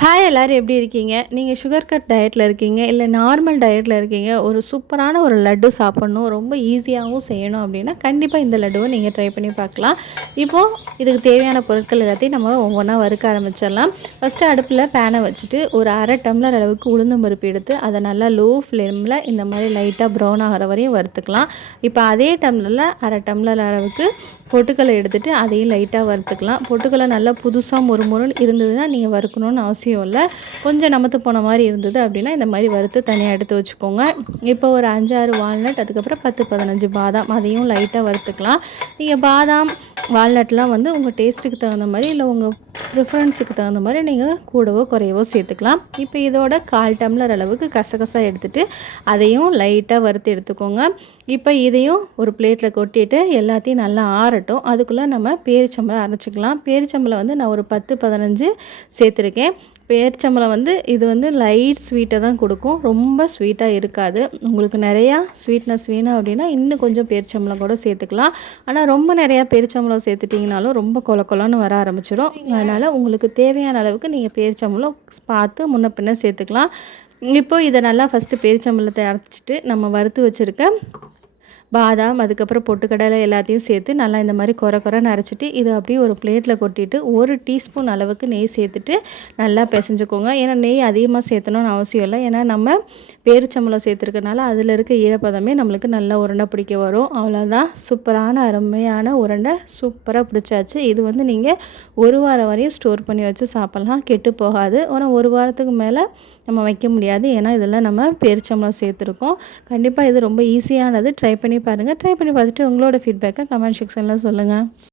Hi எல்லாரும் எப்படி இருக்கீங்க? நீங்க சுகர் கட் டயட்ல இருக்கீங்க, இல்ல நார்மல் டயட்ல இருக்கீங்க. ஒரு சூப்பரான ஒரு லட்டு சாப்பிடணும், ரொம்ப ஈஸியாவும் செய்யணும் அப்படின்னா, கண்டிப்பா இந்த லட்டுவ நீங்க ட்ரை பண்ணி பார்க்கலாம். இப்போ இதுக்கு தேவையான பொருட்கள் எல்லாத்தையும் நம்ம ஒவ்வொன்னா வறுக்க ஆரம்பிச்சிடலாம். ஃபர்ஸ்ட்டு அடுப்புல பேனை வச்சுட்டு ஒரு 1/2 டம்ளர் அளவுக்கு உளுந்தம் பருப்பு எடுத்து, அதை நல்லா லோ ஃப்ளேம்ல இந்த மாதிரி லைட்டா ப்ரௌன் ஆகிற வரையும் வறுத்துக்கலாம். இப்போ அதே டம்ளர்ல 1/2 டம்ளர் அளவுக்கு பொட்டுக்கல்லை எடுத்துட்டு அதையும் லைட்டாக வறுத்துக்கலாம். பொட்டுக்கல்லை நல்லா புதுசாக மொறுமொறுன்னு இருந்ததுன்னா நீங்கள் வறுக்கணும்னு அவசியம் இல்லை. கொஞ்சம் நமத்து போன மாதிரி இருந்தது அப்படின்னா இந்த மாதிரி வறுத்து தனியாக எடுத்து வச்சுக்கோங்க. இப்போ ஒரு 5, 6 வால்நட், அதுக்கப்புறம் 10, 15 பாதாம், அதையும் லைட்டாக வறுத்துக்கலாம். நீங்கள் பாதாம், வால்நட்லாம் வந்து உங்கள் டேஸ்ட்டுக்கு தகுந்த மாதிரி, இல்லை உங்கள் ப்ரிஃபரன்ஸுக்கு தகுந்த மாதிரி நீங்கள் கூடவோ குறையவோ சேர்த்துக்கலாம். இப்போ இதோட 1/4 டம்ளர் அளவுக்கு கசகசா எடுத்துகிட்டு அதையும் லைட்டாக வறுத்து எடுத்துக்கோங்க. இப்போ இதையும் ஒரு பிளேட்டில் கொட்டிட்டு எல்லாத்தையும் நல்லா ஆறட்டும். அதுக்குள்ளே நம்ம பேரிச்சம்பழம் அரைச்சிக்கலாம். பேரிச்சம்பழம் வந்து நான் ஒரு 10, 15 சேர்த்துருக்கேன். பேரிச்சம்பழம் வந்து இது வந்து லைட் ஸ்வீட்டை தான் கொடுக்கும், ரொம்ப ஸ்வீட்டாக இருக்காது. உங்களுக்கு நிறையா ஸ்வீட்னஸ் வேணும் அப்படின்னா இன்னும் கொஞ்சம் பேரிச்சம்பழம் கூட சேர்த்துக்கலாம். ஆனால் ரொம்ப நிறையா பேரிச்சம்பழம் சேர்த்துட்டிங்கனாலும் ரொம்ப கொல கொலன்னு வர ஆரம்பிச்சிடும். அதனால் உங்களுக்கு தேவையான அளவுக்கு நீங்கள் பேரிச்சம்பழம் பார்த்து முன்ன பின்ன சேர்த்துக்கலாம். இப்போ இதை நல்லா ஃபஸ்ட்டு பேரிச்சம்பழத்தை அரைச்சிட்டு நம்ம வறுத்து வச்சுருக்க பாதாம், அதுக்கப்புறம் பொட்டுக்கடலை எல்லாத்தையும் சேர்த்து நல்லா இந்த மாதிரி கொரன்னு அரைச்சிட்டு இதை அப்படியே ஒரு பிளேட்டில் கொட்டிட்டு 1 டீஸ்பூன் அளவுக்கு நெய் சேர்த்துட்டு நல்லா பிசைஞ்சுக்கோங்க. ஏன்னா நெய் அதிகமாக சேர்த்தணும்னு அவசியம் இல்லை. ஏன்னா நம்ம பேரிச்சம்பழம் சேர்த்துருக்கனால அதில் இருக்க ஈரப்பதமே நம்மளுக்கு நல்லா உருண்டை பிடிக்க வரும். அவ்வளோதான், சூப்பரான அருமையான உருண்டை சூப்பராக பிடிச்சாச்சு. இது வந்து நீங்கள் 1 வாரம் வரையும் ஸ்டோர் பண்ணி வச்சு சாப்பிட்லாம், கெட்டு போகாது. ஆனால் 1 வாரத்துக்கு மேலே நம்ம வைக்க முடியாது, ஏன்னா இதில் நம்ம பேரிச்சம்பழம் சேர்த்துருக்கோம். கண்டிப்பாக இது ரொம்ப ஈஸியானது, ட்ரை பண்ணி பாருங்கள். ட்ரை பண்ணி பார்த்துட்டு உங்களோட ஃபீட்பேக்கை கமெண்ட் செக்ஷனில் சொல்லுங்கள்.